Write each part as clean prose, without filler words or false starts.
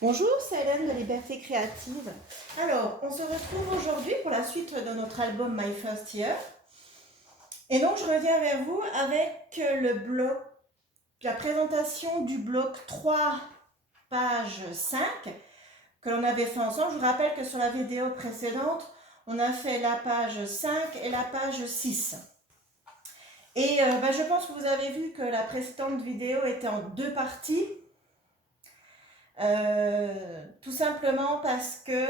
Bonjour, c'est Hélène de Liberté Créative. Alors, on se retrouve aujourd'hui pour la suite de notre album My First Year. Et donc, je reviens vers vous avec le bloc, la présentation du bloc 3, page 5, que l'on avait fait ensemble. Je vous rappelle que sur la vidéo précédente, on a fait la page 5 et la page 6. Et je pense que vous avez vu que la précédente vidéo était en deux parties. Tout simplement parce que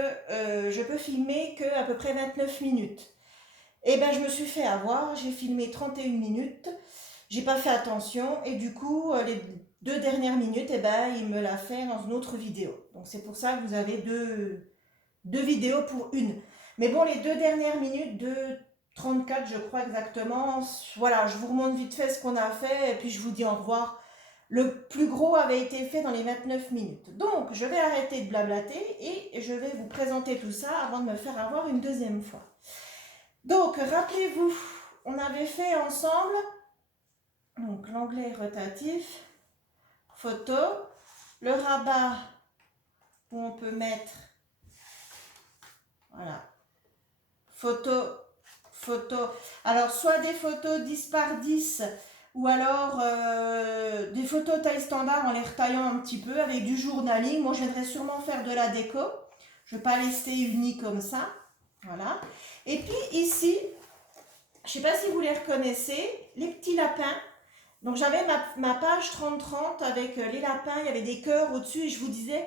je peux filmer que à peu près 29 minutes. Et ben je me suis fait avoir, j'ai filmé 31 minutes, j'ai pas fait attention et du coup les deux dernières minutes, et ben il me l'a fait dans une autre vidéo. Donc c'est pour ça que vous avez deux vidéos pour une. Mais bon, les deux dernières minutes de 34, je crois exactement, voilà, je vous remonte vite fait ce qu'on a fait et puis je vous dis au revoir. Le plus gros avait été fait dans les 29 minutes. Donc, je vais arrêter de blablater et je vais vous présenter tout ça avant de me faire avoir une deuxième fois. Donc, rappelez-vous, on avait fait ensemble donc l'onglet rotatif, photo, le rabat où on peut mettre, voilà, photo, photo. Alors, soit des photos 10 par 10 ou alors des photos taille standard en les retaillant un petit peu avec du journaling. Moi, je viendrai sûrement faire de la déco. Je ne vais pas laisser unis comme ça. Voilà. Et puis ici, je ne sais pas si vous les reconnaissez, les petits lapins. Donc j'avais ma page 30-30 avec les lapins, il y avait des cœurs au-dessus et je vous disais,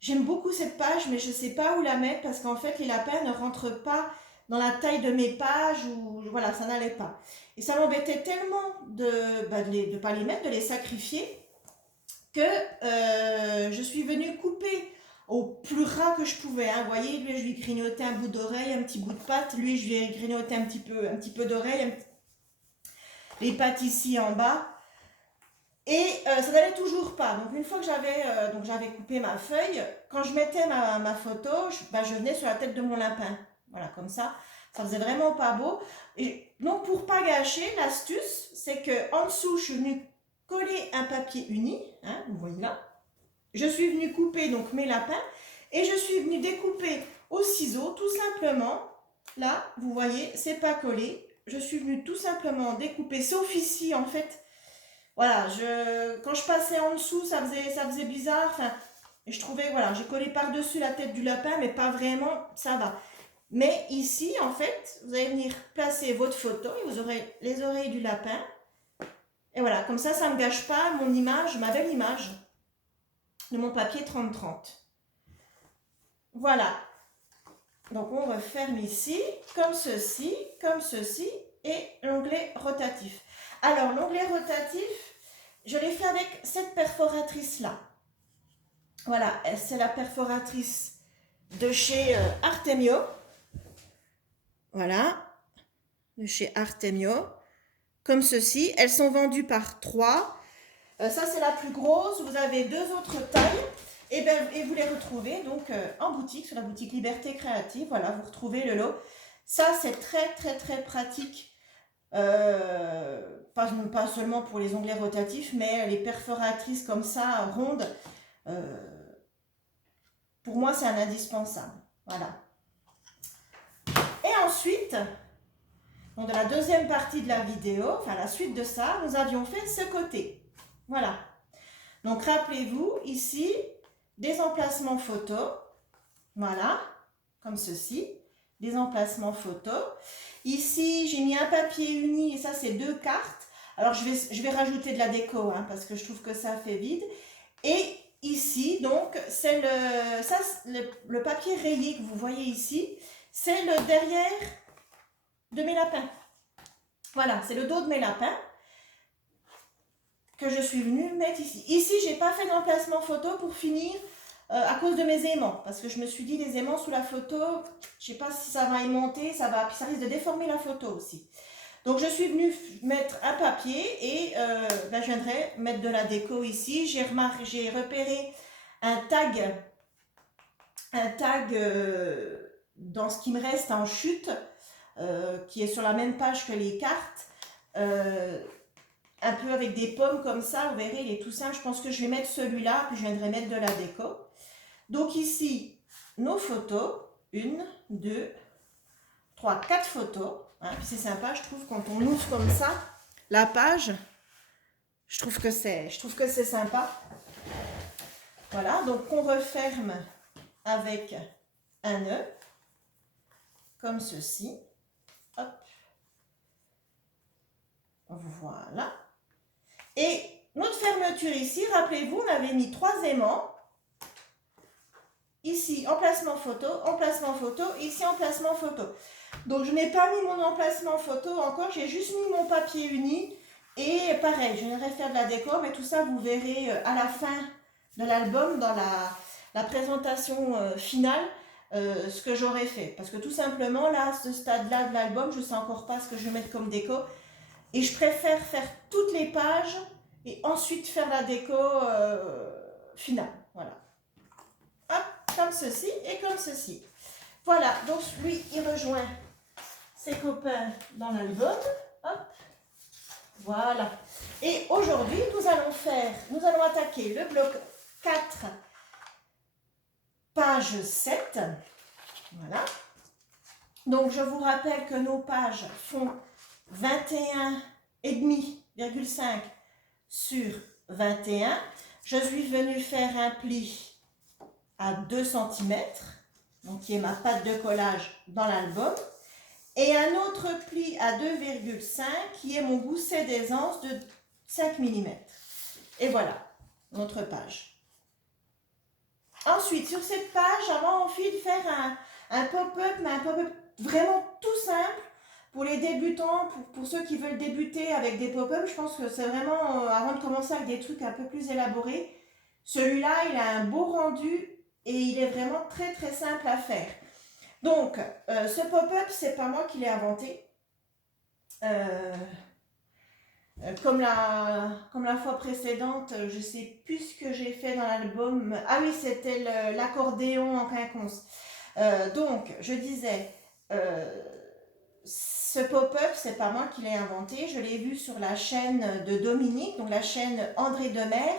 j'aime beaucoup cette page mais je ne sais pas où la mettre parce qu'en fait les lapins ne rentrent pas dans la taille de mes pages ou voilà, ça n'allait pas. Et ça m'embêtait tellement de ne pas les mettre, de les sacrifier, que je suis venue couper au plus ras que je pouvais. Hein. Vous voyez, lui, je lui grignotais un bout d'oreille, un petit bout de patte. Lui, je lui ai grignoté un petit peu d'oreille, les pattes ici en bas. Et ça n'allait toujours pas. Donc, une fois que j'avais coupé ma feuille, quand je mettais ma photo, je venais sur la tête de mon lapin. Voilà, comme ça. Ça faisait vraiment pas beau. Et donc, pour pas gâcher, l'astuce, c'est que en dessous, je suis venue coller un papier uni. Hein, vous voyez là. Je suis venue couper donc mes lapins et je suis venue découper au ciseau tout simplement. Là, vous voyez, c'est pas collé. Je suis venue tout simplement découper, sauf ici en fait. Voilà, quand je passais en dessous, ça faisait bizarre. Enfin, je trouvais, voilà, j'ai collé par-dessus la tête du lapin, mais pas vraiment, ça va. Mais ici, en fait, vous allez venir placer votre photo et vous aurez les oreilles du lapin. Et voilà, comme ça ne me gâche pas mon image, ma belle image de mon papier 30-30. Voilà. Donc on referme ici, comme ceci, et l'onglet rotatif. Alors l'onglet rotatif, je l'ai fait avec cette perforatrice-là. Voilà, c'est la perforatrice de chez Artemio. Voilà, de chez Artemio. Comme ceci, elles sont vendues par 3. Ça c'est la plus grosse, vous avez 2 autres tailles. Et vous les retrouvez donc en boutique, sur la boutique Liberté Créative. Voilà, vous retrouvez le lot. Ça, c'est très pratique. Pas seulement pour les onglets rotatifs, mais les perforatrices comme ça, rondes. Pour moi, c'est un indispensable. Voilà. Et ensuite, dans la deuxième partie de la vidéo, enfin la suite de ça, nous avions fait ce côté. Voilà. Donc, rappelez-vous, ici, des emplacements photos, voilà, comme ceci, des emplacements photos. Ici, j'ai mis un papier uni, et ça, c'est 2 cartes. Alors, je vais rajouter de la déco, hein, parce que je trouve que ça fait vide. Et ici, donc, c'est le papier rayé que vous voyez ici, c'est le derrière de mes lapins. Voilà, c'est le dos de mes lapins que je suis venue mettre ici. Ici, j'ai pas fait d'emplacement photo pour finir à cause de mes aimants. Parce que je me suis dit, les aimants sous la photo, je sais pas si ça va aimanter, puis ça risque de déformer la photo aussi. Donc, je suis venue mettre un papier et je viendrai mettre de la déco ici. J'ai repéré un tag dans ce qui me reste en chute, qui est sur la même page que les cartes. Un peu avec des pommes comme ça, vous verrez, il est tout simple. Je pense que je vais mettre celui-là, puis je viendrai mettre de la déco. Donc ici, nos photos, 1, 2, 3, 4 photos. Hein. Puis c'est sympa, je trouve, quand on ouvre comme ça la page, je trouve que c'est sympa. Voilà, donc on referme avec un nœud, comme ceci. Hop. Voilà. Et notre fermeture ici, rappelez-vous, on avait mis 3 aimants. Ici, emplacement photo, ici, emplacement photo. Donc, je n'ai pas mis mon emplacement photo encore, j'ai juste mis mon papier uni. Et pareil, je viendrai faire de la déco, mais tout ça, vous verrez à la fin de l'album, dans la présentation finale, ce que j'aurais fait. Parce que tout simplement, là, à ce stade-là de l'album, je ne sais encore pas ce que je vais mettre comme déco. Et je préfère faire toutes les pages et ensuite faire la déco finale. Voilà. Hop, comme ceci et comme ceci. Voilà, donc lui, il rejoint ses copains dans l'album. Hop, voilà. Et aujourd'hui, nous allons attaquer le bloc 4, page 7. Voilà. Donc, je vous rappelle que nos pages font 21,5 sur 21. Je suis venue faire un pli à 2 cm, donc qui est ma pâte de collage dans l'album, et un autre pli à 2,5 qui est mon gousset d'aisance de 5 mm. Et voilà, notre page. Ensuite, sur cette page, j'avais envie de faire un pop-up, mais un pop-up vraiment tout simple pour les débutants, pour ceux qui veulent débuter avec des pop-up. Je pense que c'est vraiment, avant de commencer avec des trucs un peu plus élaborés, celui-là, il a un beau rendu et il est vraiment très très simple à faire. Donc, ce pop-up, c'est pas moi qui l'ai inventé. Comme la fois précédente, je sais plus ce que j'ai fait dans l'album. Ah oui, c'était l'accordéon en quinconce. Donc, je disais, ce pop-up, c'est pas moi qui l'ai inventé. Je l'ai vu sur la chaîne de Dominique, donc la chaîne André Demer,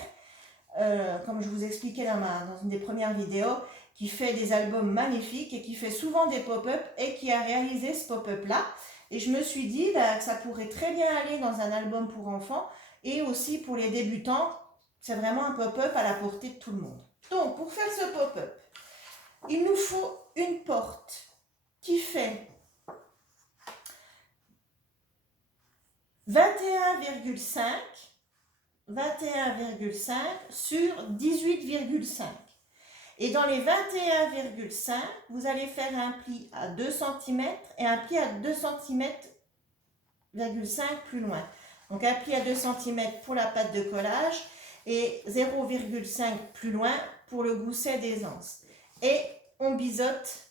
comme je vous expliquais dans une des premières vidéos, qui fait des albums magnifiques et qui fait souvent des pop-up et qui a réalisé ce pop-up-là. Et je me suis dit que ça pourrait très bien aller dans un album pour enfants et aussi pour les débutants. C'est vraiment un pop-up à la portée de tout le monde. Donc, pour faire ce pop-up, il nous faut une porte qui fait 21,5 sur 18,5. Et dans les 21,5, vous allez faire un pli à 2 cm et un pli à 2 cm,5 plus loin. Donc un pli à 2 cm pour la pâte de collage et 0,5 plus loin pour le gousset d'aisance. Et on biseaute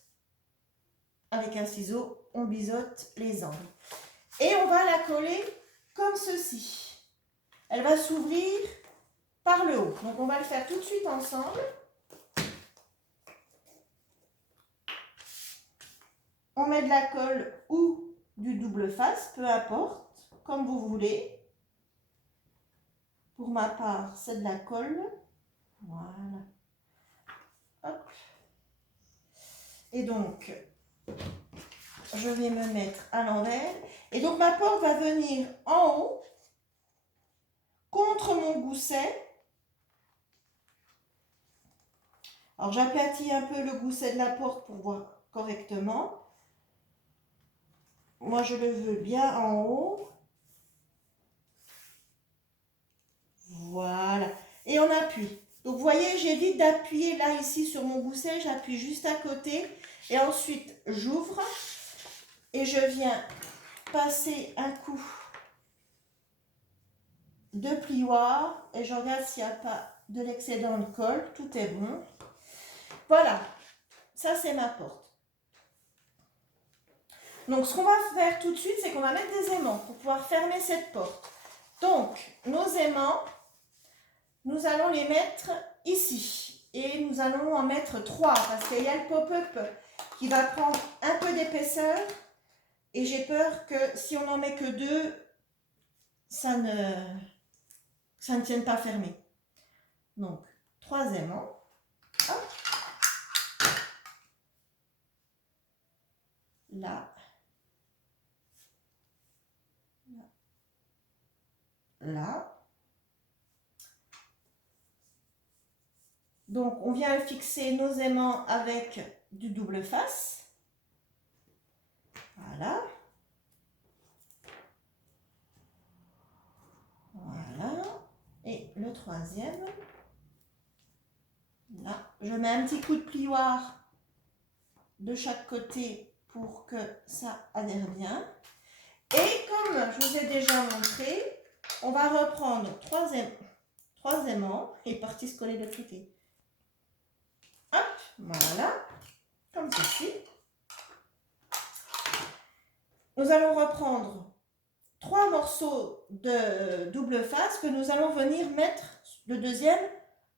avec un ciseau, on biseaute les angles. Et on va la coller comme ceci. Elle va s'ouvrir par le haut. Donc on va le faire tout de suite ensemble. On met de la colle ou du double face, peu importe, comme vous voulez. Pour ma part, c'est de la colle. Voilà. Hop. Et donc, je vais me mettre à l'envers. Et donc, ma porte va venir en haut, contre mon gousset. Alors, j'aplatis un peu le gousset de la porte pour voir correctement. Moi, je le veux bien en haut. Voilà. Et on appuie. Donc, vous voyez, j'évite d'appuyer là, ici, sur mon gousset. J'appuie juste à côté. Et ensuite, j'ouvre. Et je viens passer un coup de plioir. Et je regarde s'il n'y a pas de l'excédent de colle. Tout est bon. Voilà. Ça, c'est ma porte. Donc, ce qu'on va faire tout de suite, c'est qu'on va mettre des aimants pour pouvoir fermer cette porte. Donc, nos aimants, nous allons les mettre ici. Et nous allons en mettre 3 parce qu'il y a le pop-up qui va prendre un peu d'épaisseur. Et j'ai peur que si on n'en met que 2, ça ne tienne pas fermé. Donc, 3 aimants. Hop. là, là. Donc, on vient fixer nos aimants avec du double face. Voilà. Voilà. Et le troisième. Là, je mets un petit coup de plioir de chaque côté pour que ça adhère bien. Et comme je vous ai déjà montré, on va reprendre trois aimants et partir se coller de l'autre côté. Hop, voilà, comme ceci. Nous allons reprendre 3 morceaux de double face que nous allons venir mettre le deuxième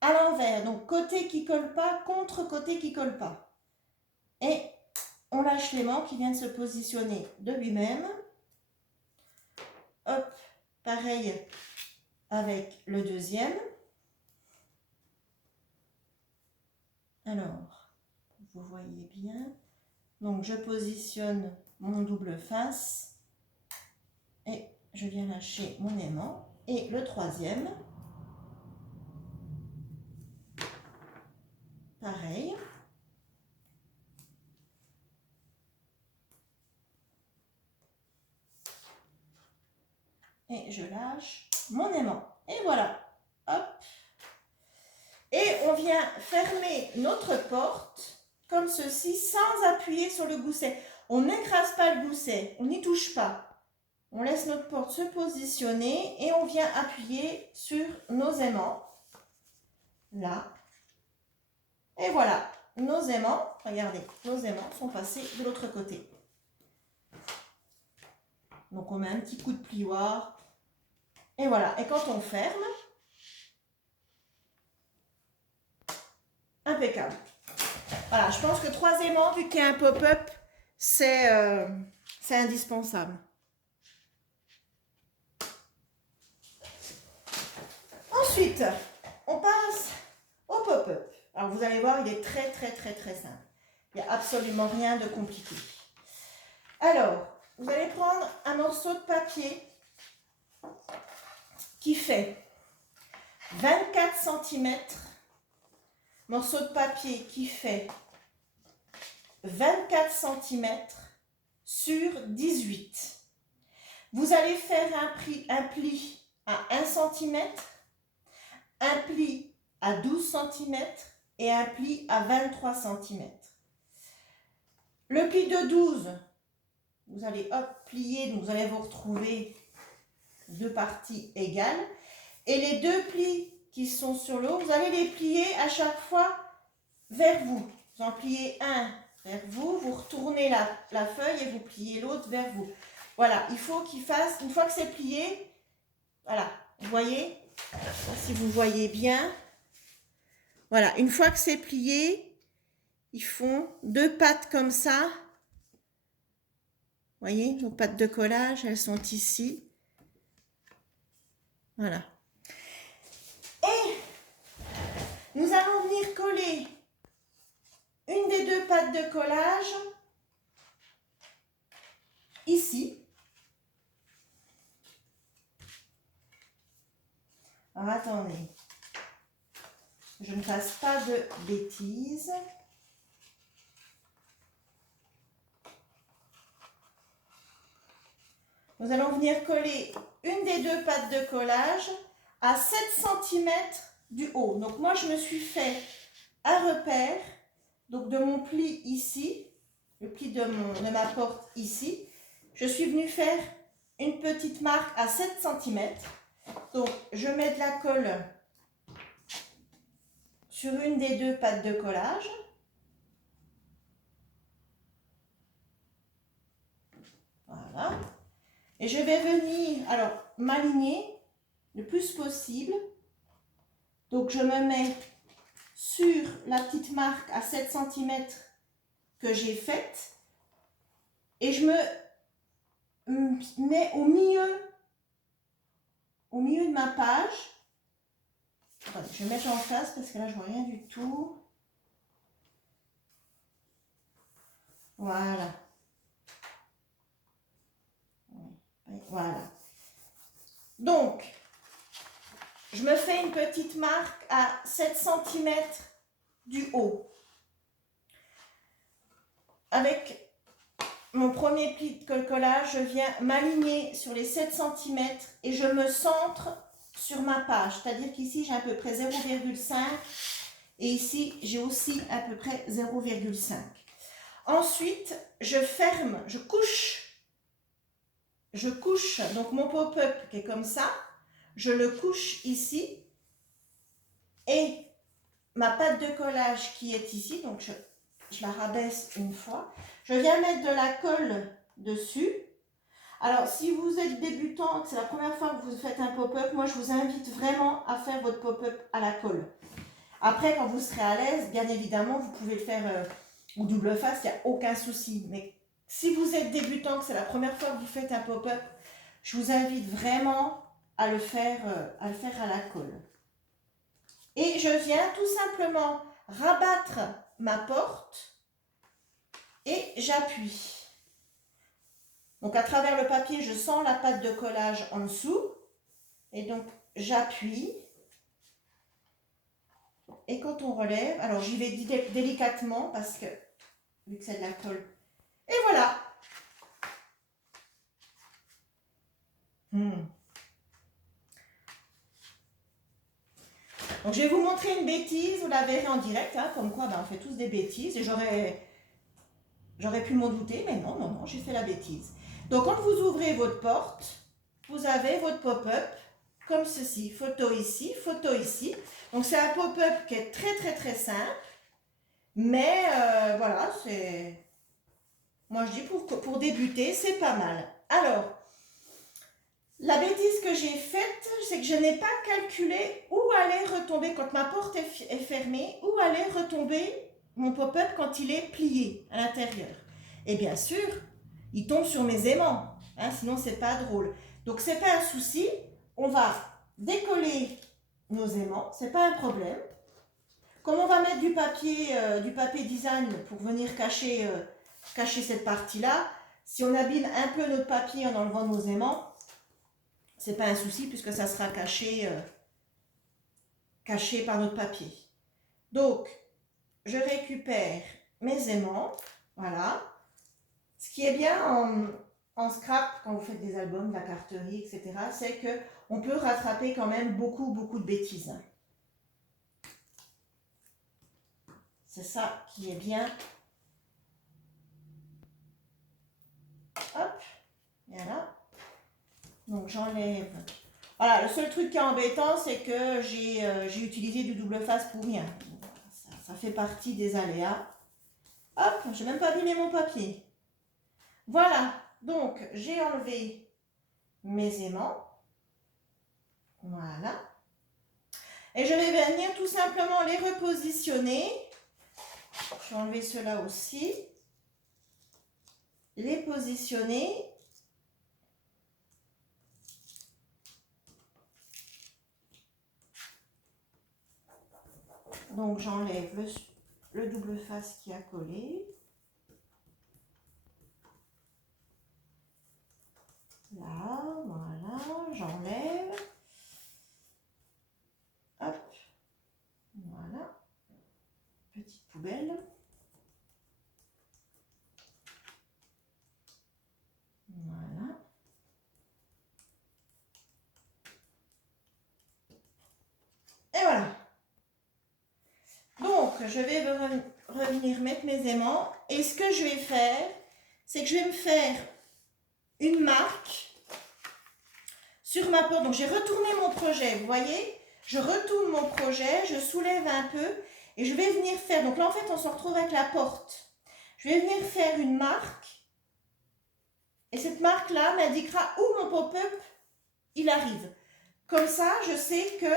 à l'envers. Donc côté qui colle pas contre côté qui colle pas. Et on lâche l'aimant qui vient de se positionner de lui-même. Hop, pareil avec le deuxième. Alors, vous voyez bien. Donc je positionne mon double face et je viens lâcher mon aimant. Et le troisième, pareil. Et je lâche mon aimant. Et voilà. Hop. Et on vient fermer notre porte comme ceci sans appuyer sur le gousset. On n'écrase pas le gousset, on n'y touche pas. On laisse notre porte se positionner et on vient appuyer sur nos aimants. Là. Et voilà, nos aimants, regardez, nos aimants sont passés de l'autre côté. Donc on met un petit coup de plioir. Et voilà, et quand on ferme, impeccable. Voilà, je pense que 3 aimants, vu qu'il y a un pop-up, c'est indispensable. Ensuite, on passe au pop-up. Alors vous allez voir, il est très simple. Il n'y a absolument rien de compliqué. Alors, vous allez prendre un morceau de papier qui fait 24 cm. Morceau de papier qui fait 24 cm sur 18. Vous allez faire un pli à 1 cm, un pli à 12 cm et un pli à 23 cm. Le pli de 12, vous allez hop, plier, donc vous allez vous retrouver 2 parties égales. Et les 2 plis qui sont sur le haut, vous allez les plier à chaque fois vers vous. Vous en pliez un vers vous, vous retournez la feuille et vous pliez l'autre vers vous. Voilà, il faut qu'il fasse, une fois que c'est plié, voilà, vous voyez, si vous voyez bien, voilà, une fois que c'est plié, ils font 2 pattes comme ça. Vous voyez, nos pattes de collage, elles sont ici. Voilà. Et nous allons venir coller une des 2 pattes de collage ici. Alors attendez, je ne fasse pas de bêtises. Nous allons venir coller une des 2 pattes de collage à 7 cm du haut. Donc moi je me suis fait un repère, donc de mon pli ici, le pli de ma porte ici. Je suis venue faire une petite marque à 7 cm. Donc je mets de la colle sur une des 2 pattes de collage. Voilà. Et je vais venir, alors, m'aligner le plus possible. Donc, je me mets sur la petite marque à 7 cm que j'ai faite. Et je me mets au milieu de ma page. Attendez, je vais mettre en face parce que là, je vois rien du tout. Voilà. Voilà. Donc, je me fais une petite marque à 7 cm du haut. Avec mon premier pli de collage, je viens m'aligner sur les 7 cm et je me centre sur ma page. C'est-à-dire qu'ici, j'ai à peu près 0,5 et ici, j'ai aussi à peu près 0,5. Ensuite, je ferme, je couche donc mon pop-up qui est comme ça, je le couche ici et ma pâte de collage qui est ici, donc je la rabaisse une fois. Je viens mettre de la colle dessus. Alors, si vous êtes débutant, c'est la première fois que vous faites un pop-up, moi je vous invite vraiment à faire votre pop-up à la colle. Après, quand vous serez à l'aise, bien évidemment, vous pouvez le faire au double face, il n'y a aucun souci. Mais si vous êtes débutant, que c'est la première fois que vous faites un pop-up, je vous invite vraiment à le faire à la colle. Et je viens tout simplement rabattre ma porte et j'appuie. Donc à travers le papier, je sens la pâte de collage en dessous. Et donc j'appuie. Et quand on relève, alors j'y vais délicatement parce que, vu que c'est de la colle. Et voilà. Donc je vais vous montrer une bêtise, vous la verrez en direct, hein, comme quoi on fait tous des bêtises. Et j'aurais pu m'en douter, mais non, j'ai fait la bêtise. Donc quand vous ouvrez votre porte, vous avez votre pop-up comme ceci. Photo ici, photo ici. Donc c'est un pop-up qui est très simple. Mais voilà, c'est... Moi je dis pour débuter, c'est pas mal. Alors, la bêtise que j'ai faite, c'est que je n'ai pas calculé où allait retomber, quand ma porte est fermée, où allait retomber mon pop-up quand il est plié à l'intérieur. Et bien sûr, il tombe sur mes aimants, hein, sinon c'est pas drôle. Donc c'est pas un souci, on va décoller nos aimants, c'est pas un problème. Comme on va mettre du papier design pour venir cacher cette partie-là, si on abîme un peu notre papier en enlevant nos aimants, c'est pas un souci puisque ça sera caché par notre papier. Donc, je récupère mes aimants, voilà. Ce qui est bien en scrap, quand vous faites des albums, de la carterie, etc., c'est qu'on peut rattraper quand même beaucoup de bêtises. C'est ça qui est bien. Hop, voilà. Donc j'enlève. Voilà, le seul truc qui est embêtant, c'est que j'ai utilisé du double face pour rien. Ça fait partie des aléas. Hop, je n'ai même pas abîmé mon papier. Voilà, donc j'ai enlevé mes aimants. Voilà. Et je vais venir tout simplement les repositionner. Je vais enlever ceux-là aussi. Les positionner. Donc j'enlève le double face qui a collé. Là, voilà, j'enlève. Hop, voilà. Petite poubelle. Voilà. Et voilà. Donc, je vais revenir mettre mes aimants. Et ce que je vais faire, c'est que je vais me faire une marque sur ma porte. Donc, j'ai retourné mon projet. Vous voyez, je retourne mon projet, je soulève un peu et je vais venir faire. Donc là, en fait, on se retrouve avec la porte. Je vais venir faire une marque. Et cette marque-là m'indiquera où mon pop-up, il arrive. Comme ça, je sais que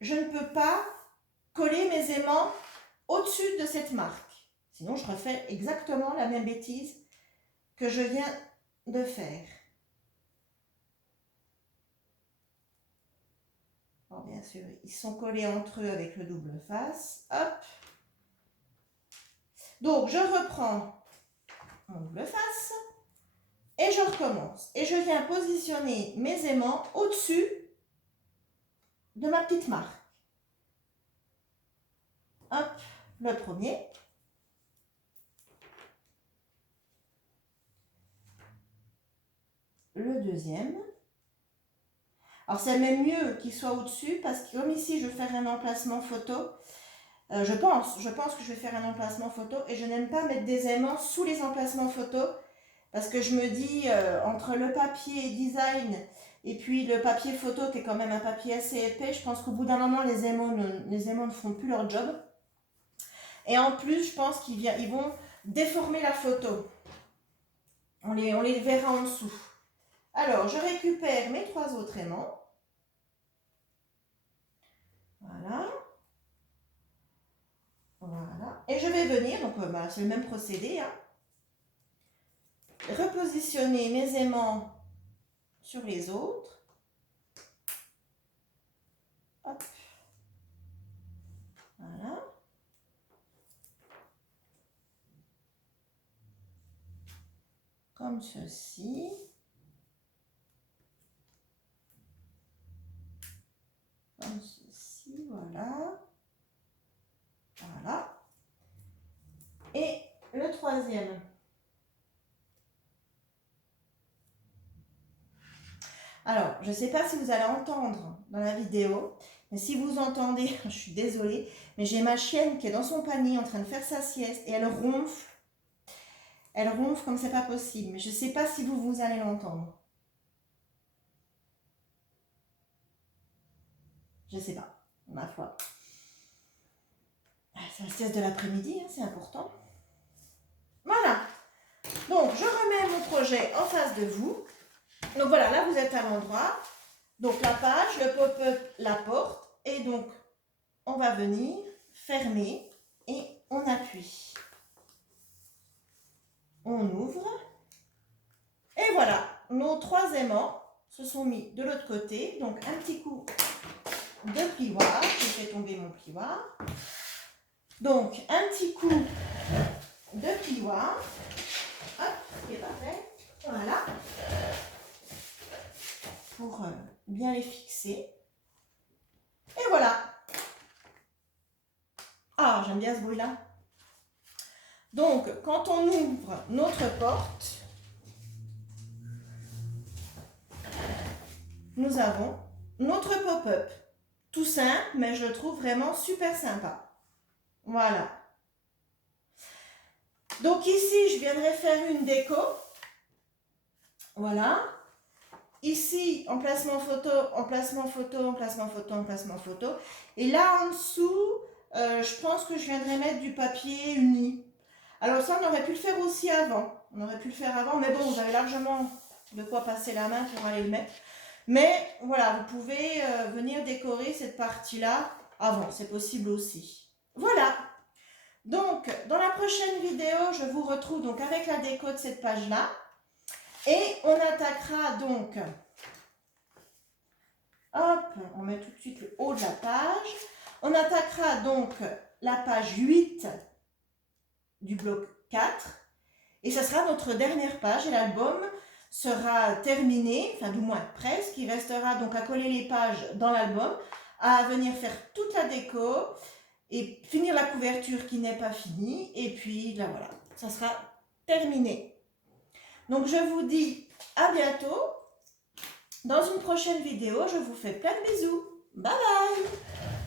je ne peux pas coller mes aimants au-dessus de cette marque. Sinon, je refais exactement la même bêtise que je viens de faire. Bon, bien sûr, ils sont collés entre eux avec le double face. Hop. Donc, je reprends mon double face. Et je recommence. Et je viens positionner mes aimants au-dessus de ma petite marque. Hop, le premier. Le deuxième. Alors c'est même mieux qu'il soit au-dessus parce que comme ici je vais faire un emplacement photo, je pense que je vais faire un emplacement photo et je n'aime pas mettre des aimants sous les emplacements photo parce que je me dis entre le papier design et puis le papier photo qui est quand même un papier assez épais, je pense qu'au bout d'un moment les aimants ne font plus leur job. Et en plus je pense qu'ils vont déformer la photo. On les verra en dessous. Alors je récupère mes 3 autres aimants. Voilà. Voilà. Et je vais venir, donc c'est le même procédé, hein, repositionner mes aimants sur les autres. Hop. Voilà. Comme ceci. Comme ceci, voilà. Voilà. Et le troisième. Alors, je ne sais pas si vous allez entendre dans la vidéo, mais si vous entendez, je suis désolée, mais j'ai ma chienne qui est dans son panier en train de faire sa sieste et elle ronfle. Elle ronfle comme c'est pas possible, mais je ne sais pas si vous allez l'entendre. Je ne sais pas, ma foi. C'est la sieste de l'après-midi, hein, c'est important. Voilà. Donc, je remets mon projet en face de vous. Donc voilà, là vous êtes à l'endroit. Donc la page, le pop-up, la porte. Et donc, on va venir fermer et on appuie. On ouvre. Et voilà, nos 3 aimants se sont mis de l'autre côté. Donc un petit coup de plioir. Je fais tomber mon plioir. Donc un petit coup de plioir. Hop, c'est parfait. Voilà. Pour bien les fixer. Et voilà. Ah, j'aime bien ce bruit-là. Donc, quand on ouvre notre porte, nous avons notre pop-up. Tout simple, mais je le trouve vraiment super sympa. Voilà. Donc ici, je viendrai faire une déco. Voilà. Ici, emplacement photo, emplacement photo, emplacement photo, emplacement photo. Et là, en dessous, je pense que je viendrai mettre du papier uni. Alors ça, on aurait pu le faire aussi avant. On aurait pu le faire avant, mais bon, vous avez largement de quoi passer la main pour aller le mettre. Mais voilà, vous pouvez venir décorer cette partie-là avant. C'est possible aussi. Voilà. Donc, dans la prochaine vidéo, je vous retrouve donc avec la déco de cette page-là. Et on attaquera donc, hop, on met tout de suite le haut de la page. On attaquera donc la page 8 du bloc 4. Et ça sera notre dernière page et l'album sera terminé, enfin du moins presque. Il restera donc à coller les pages dans l'album, à venir faire toute la déco et finir la couverture qui n'est pas finie. Et puis là voilà, ça sera terminé. Donc je vous dis à bientôt. Dans une prochaine vidéo, je vous fais plein de bisous. Bye bye!